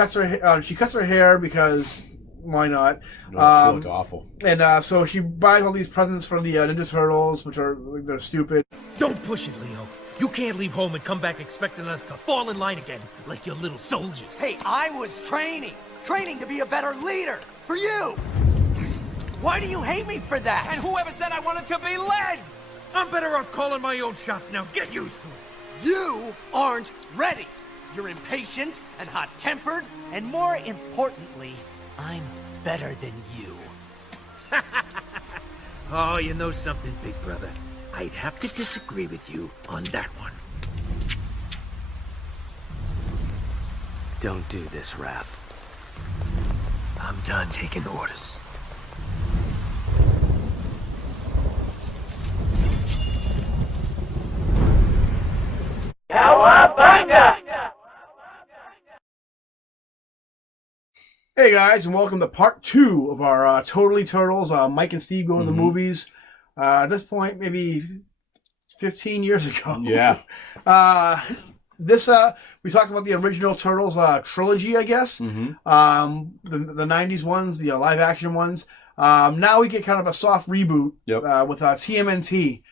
cuts her hair because why not? No, she looked awful. And so she buys all these presents for the Ninja Turtles, which they're stupid. Don't push it, Leo. You can't leave home and come back expecting us to fall in line again like your little soldiers. Hey, I was training to be a better leader for you. Why do you hate me for that? And whoever said I wanted to be led? I'm better off calling my own shots now. Get used to it. You aren't ready. You're impatient and hot-tempered, and more importantly, I'm better than you. Oh, you know something, big brother? I'd have to disagree with you on that one. Don't do this, Raph. I'm done taking orders. Hey guys, and welcome to part 2 of our Totally Turtles. Mike and Steve go to the movies. At this point, maybe 15 years ago. Yeah. We talked about the original Turtles trilogy, I guess. The 90s ones, the live action ones. Now we get kind of a soft reboot with TMNT.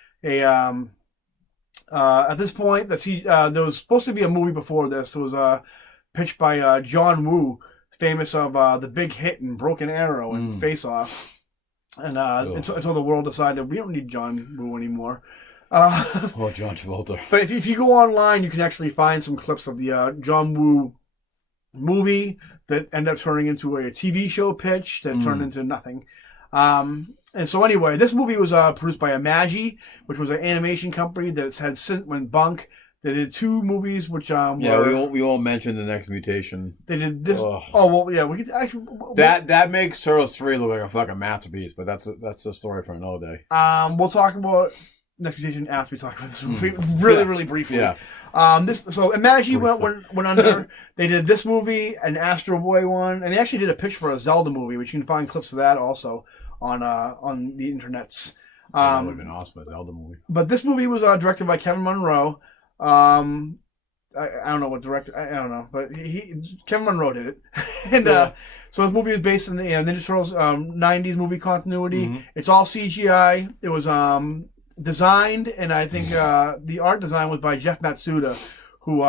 At this point, there was supposed to be a movie before this. It was pitched by John Woo, famous of the big hit in Broken Arrow and Face Off. And until the world decided we don't need John Woo anymore. Oh, John Travolta. But if you go online, you can actually find some clips of the John Woo movie that ended up turning into a TV show pitch that turned into nothing. And so anyway, this movie was produced by Imagi, which was an animation company that had since went bunk. They did 2 movies, which we won't mention the next mutation. They did this. Oh well, yeah. We could actually that makes Turtles 3 look like a fucking masterpiece, but that's a story for another day. We'll talk about next mutation after we talk about this movie really briefly. Yeah. So Imagi went under. They did this movie, an Astro Boy one, and they actually did a pitch for a Zelda movie, which you can find clips of that also on the internets. That would have been awesome, a Zelda movie. But this movie was directed by Kevin Monroe. I don't know what director. I don't know, but Kevin Monroe did it, and so this movie is based in the Ninja Turtles 90s movie continuity. It's all CGI. It was designed, and I think the art design was by Jeff Matsuda, who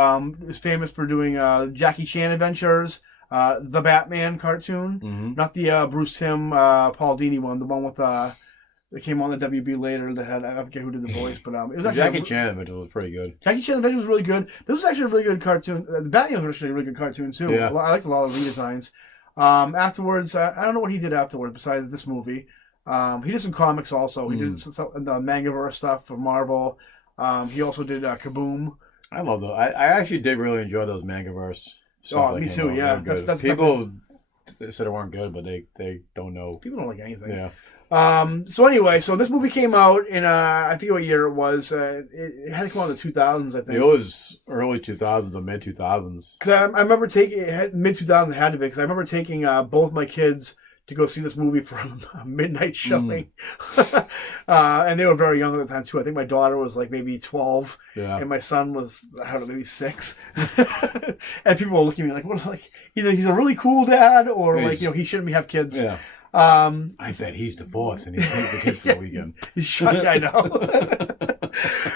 is famous for doing Jackie Chan Adventures, the Batman cartoon, not the Bruce Timm Paul Dini one, the one with that came on the WB later that had, I forget who did the voice, but it was actually Jackie Chan Adventure was pretty good. Jackie Chan Adventure was really good. This was actually a really good cartoon. The Batman was actually a really good cartoon too. Yeah. I liked a lot of the redesigns. Afterwards, I don't know what he did afterwards besides this movie. He did some comics also. He did some the Mangaverse stuff for Marvel. He also did Kaboom. I love those. I actually did really enjoy those Mangaverse stuff. Oh, me too. Yeah, that's people said it weren't good, but they don't know. People don't like anything. Yeah. So anyway, this movie came out in I forget what year it was. It had to come out in the 2000s, I think. It was early 2000s or mid 2000s. Because I remember taking mid 2000s had to be, because I remember taking both my kids to go see this movie for a midnight showing, and they were very young at the time too. I think my daughter was like maybe 12, and my son was, I don't know, maybe 6. And people were looking at me like, "What? Like either he's a really cool dad, or like he shouldn't have kids." Yeah. I bet he's divorced and he's taking the kids for the weekend. He's shut. I know.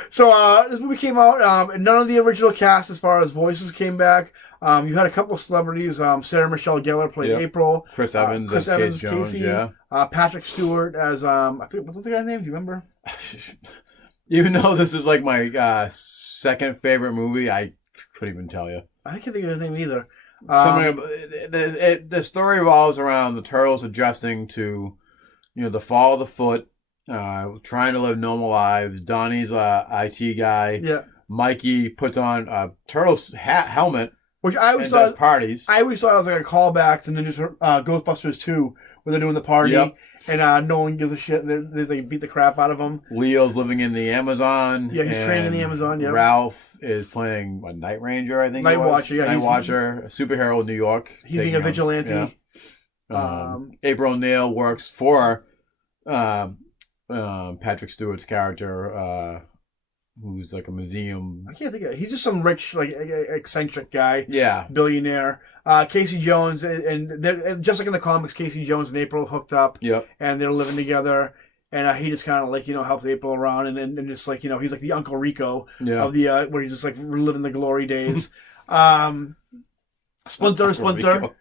So this movie came out. None of the original cast, as far as voices, came back. You had a couple of celebrities. Sarah Michelle Gellar played April. Chris Evans as Case Jones. Casey, yeah. Patrick Stewart as I think, what's the guy's name? Do you remember? Even though this is like my second favorite movie, I couldn't even tell you. I can't think of his name either. The story revolves around the Turtles adjusting to, the fall of the foot, trying to live normal lives. Donnie's a IT guy. Yeah. Mikey puts on a Turtles helmet, which I always thought parties. I always thought it was like a callback to Ghostbusters 2, where they're doing the party, and no one gives a shit, and they beat the crap out of him. Leo's living in the Amazon. Yeah, he's training in the Amazon. Yeah. Ralph is playing a Night Ranger, I think. Night Watcher. Yeah, Night Watcher, a superhero in New York. He's being a vigilante. Yeah. April O'Neil works for Patrick Stewart's character. who's like a museum. I can't think of it. He's just some rich, like eccentric guy, Yeah. billionaire. Casey Jones, and just like in the comics, Casey Jones and April hooked up, Yep. and they're living together. And he just kind of like helps April around, and just like he's like the Uncle Rico Yeah. of the where he's just like reliving the glory days. Splinter.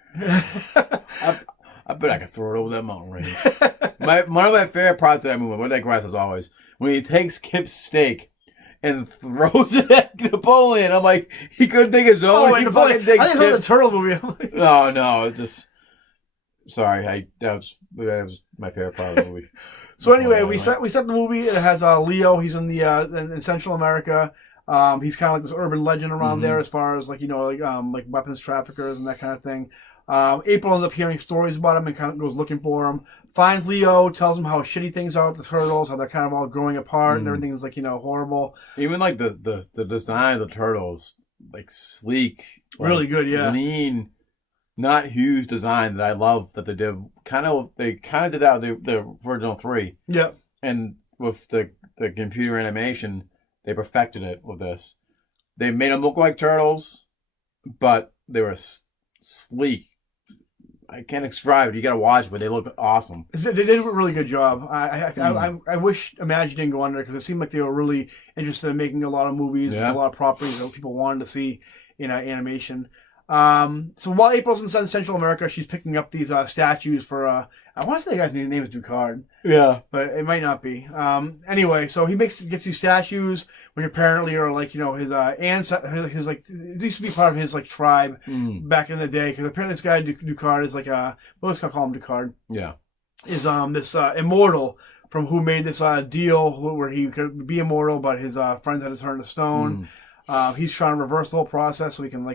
I bet I could throw it over that mountain range. One of my favorite parts of that movie, I digress as always, when he takes Kip's steak and throws it at Napoleon. I'm like, he couldn't take his own. Oh, he Napoleon. fucking takes I didn't know the Kip's. Turtle movie. I'm like, No, just sorry. That was my favorite part of the movie. So anyway, we set the movie. It has Leo. He's in the in Central America. He's kind of like this urban legend around there, as far as like weapons traffickers and that kind of thing. April ends up hearing stories about him and kind of goes looking for him. Finds Leo, tells him how shitty things are with the turtles, how they're kind of all growing apart and everything's like horrible. Even like the design of the turtles, like sleek, Really like, good, yeah. lean, not huge design that I love that they did. They kind of did that with the original 3. Yeah. And with the computer animation, they perfected it with this. They made them look like turtles, but they were sleek. I can't describe it. You gotta watch it, but they look awesome. They did a really good job. I wish Imagine didn't go under because it seemed like they were really interested in making a lot of movies with a lot of properties that people wanted to see in animation. So while April's in Central America, she's picking up these statues for I want to say the guy's name is Ducard. Yeah. But it might not be. Anyway, so he gets these statues, which apparently are like his his like it used to be part of his like tribe back in the day. Because apparently this guy Ducard is like let's call him Ducard. Yeah. Is this immortal from who made this deal where he could be immortal, but his friends had to turn to stone. He's trying to reverse the whole process so he can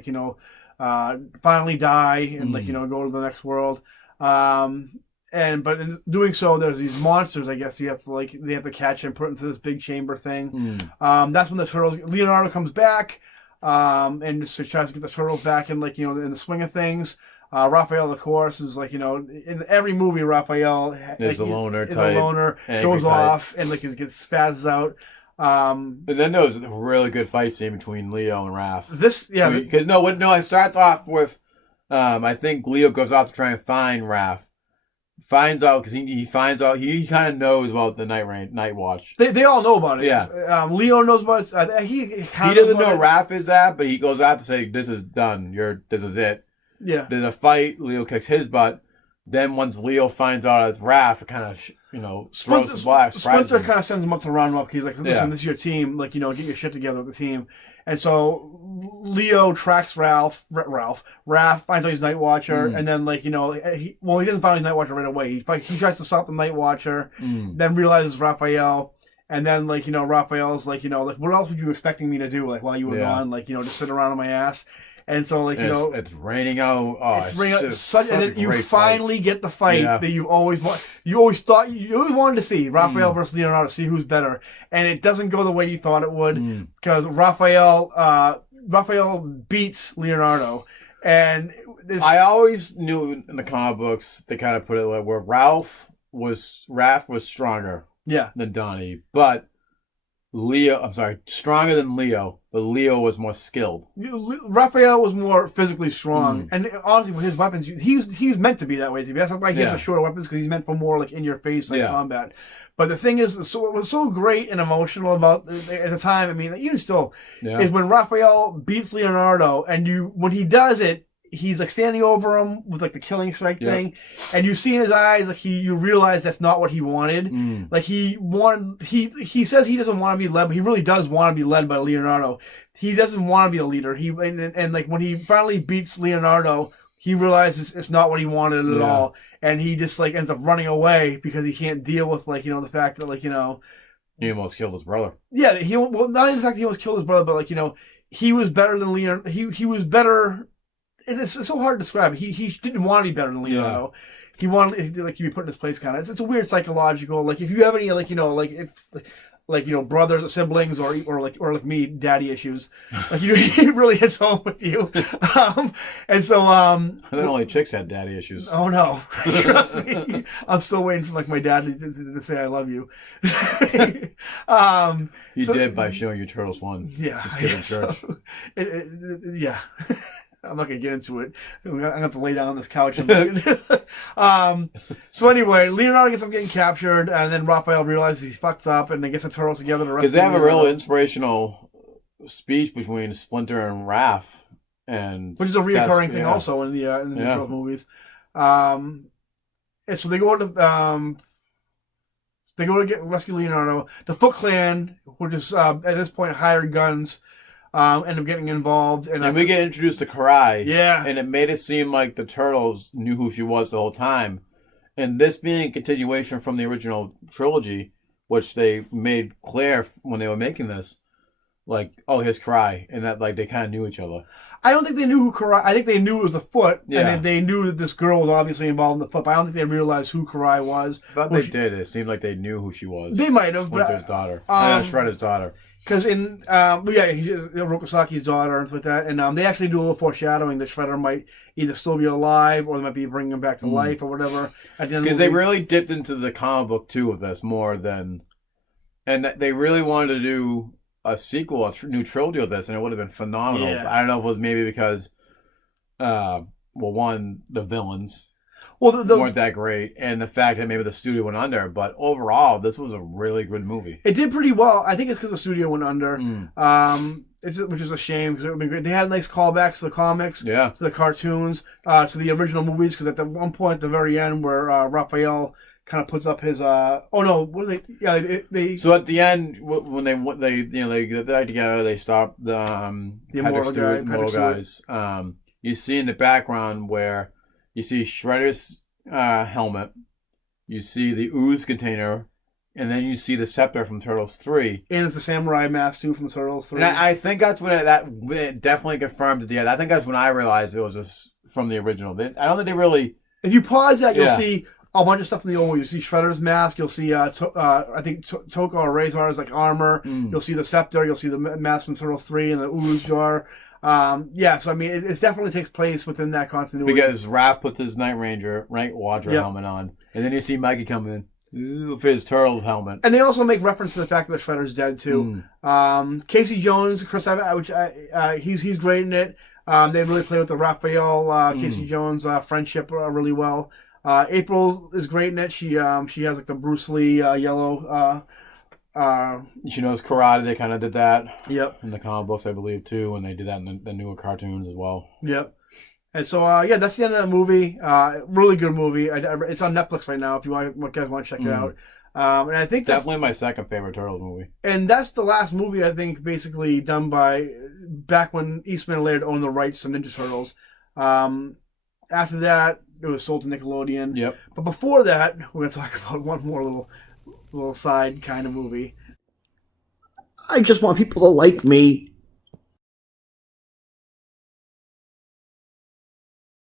finally die and go to the next world. But in doing so, there's these monsters. I guess they have to catch and put into this big chamber thing. That's when the turtles. Leonardo comes back, and just tries to get the turtles back in in the swing of things. Raphael, of course, is in every movie. Raphael is a loner. Goes off and gets spazzes out. And then there was a really good fight scene between Leo and Raph. Because it starts off with, I think Leo goes out to try and find Raph. Finds out because he finds out he kind of knows about the Night Watch. They all know about it. Yeah. Leo knows about it. He doesn't know Raph is that, but he goes out to say, "This is done. This is it." Yeah. There's a fight. Leo kicks his butt. Then once Leo finds out it's Raph, it kind of throws the black. Splinter kind of sends him up to round him up. He's like, "Listen, this is your team. Get your shit together with the team." And so Leo tracks Raph finds out he's Night Watcher, and then he doesn't find his Night Watcher right away. He tries to stop the Night Watcher, then realizes Raphael, and then Raphael's what else would you expecting me to do while you were gone? Just sit around on my ass. And so it's raining out. Oh, it's raining out. And then you finally get the fight that you always wanted to see. Raphael versus Leonardo, see who's better. And it doesn't go the way you thought it would because Raphael beats Leonardo. And I always knew in the comic books they kind of put it where Raph was stronger than Donnie, but stronger than Leo, but Leo was more skilled. Raphael was more physically strong, and honestly, with his weapons, he was meant to be that way. That's why he has the shorter weapons because he's meant for more in your face combat. But the thing is, what was so great and emotional about at the time, I mean, even still, is when Raphael beats Leonardo, and when he does it. He's standing over him with the killing strike thing, and you see in his eyes you realize that's not what he wanted. He says he doesn't want to be led, but he really does want to be led by Leonardo. He doesn't want to be a leader. When he finally beats Leonardo, he realizes it's not what he wanted at all, and he just ends up running away because he can't deal with the fact that he almost killed his brother. Yeah, not in the fact he almost killed his brother, but he was better than Leonardo. He was better. It's so hard to describe. He didn't want to be better than Leonardo. He wanted to be put in his place, kind of. It's a weird psychological. If you have any if like brothers or siblings or like me, daddy issues. Like he really hits home with you. And so I thought only chicks had daddy issues. oh no, trust me, I'm still waiting for like my dad to say I love you. You did by showing you Turtles 1. Yeah, Just kidding, so, church. yeah. I'm not gonna get into it. I'm gonna have to lay down on this couch. So anyway, Leonardo gets up getting captured, and then Raphael realizes he's fucked up, and they get the turtles together to rescue. Because they have a Leonardo, real inspirational speech between Splinter and Raph, which is a reoccurring thing also in the Turtles movies. And so they go to rescue Leonardo. The Foot Clan, which is at this point hired guns. End up getting involved, and we get introduced to Karai. Yeah, and it made it seem like the Turtles knew who she was the whole time. And this being a continuation from the original trilogy, which they made clear when they were making this, like, oh, here's Karai, and that like they kind of knew each other. I don't think they knew who Karai. I think they knew it was the Foot, yeah. And they knew that this girl was obviously involved in the Foot. But I don't think they realized who Karai was. I thought they did. It seemed like they knew who she was. They might have, Splinter's daughter, Shredder's daughter. Because in Rokusaki's daughter and stuff like that, and they actually do a little foreshadowing that Shredder might either still be alive or they might be bringing him back to life or whatever. Because they really dipped into the comic book too with this more than, and they really wanted to do a sequel, a new trilogy of this, and it would have been phenomenal. Yeah. I don't know if it was maybe because, one, the villains weren't that great, and the fact that maybe the studio went under. But overall, this was a really good movie. It did pretty well. I think it's because the studio went under, which is a shame because it would have been great. They had nice callbacks to the comics, to the cartoons, to the original movies. Because at the one point at the very end where Raphael kind of puts up his what are they? Yeah, they. So at the end, when they get that together, they stop the immortal guys. You see in the background where you see Shredder's helmet, you see the ooze container, and then you see the scepter from Turtles 3. And it's the samurai mask too from Turtles 3. And I think that's when it definitely confirmed at the end. I think that's when I realized it was just from the original. I don't think they really. If you pause that, you'll see a bunch of stuff from the old one. You see Shredder's mask. You'll see, I think Toka or Razor's like armor. You'll see the scepter. You'll see the mask from Turtles 3 and the ooze jar. So I mean, it definitely takes place within that continuity. Because Raph puts his Night Watcher helmet on, and then you see Mikey come in with his Turtles helmet. And they also make reference to the fact that Shredder's dead too. Casey Jones, Chris Evans, he's great in it. They really play with the Raphael, Casey Jones friendship really well. April is great in it. She has like the Bruce Lee yellow. She knows karate. They kind of did that. Yep. In the comic books, I believe too, and they did that in the newer cartoons as well. Yep. And so that's the end of the movie. Really good movie. It's on Netflix right now. If you guys want to check it out. And I think definitely my second favorite Turtles movie. And that's the last movie I think basically done by back when Eastman and Laird owned the rights to Ninja Turtles. After that, it was sold to Nickelodeon. Yep. But before that, we're going to talk about one more little side kind of movie. I just want people to like me.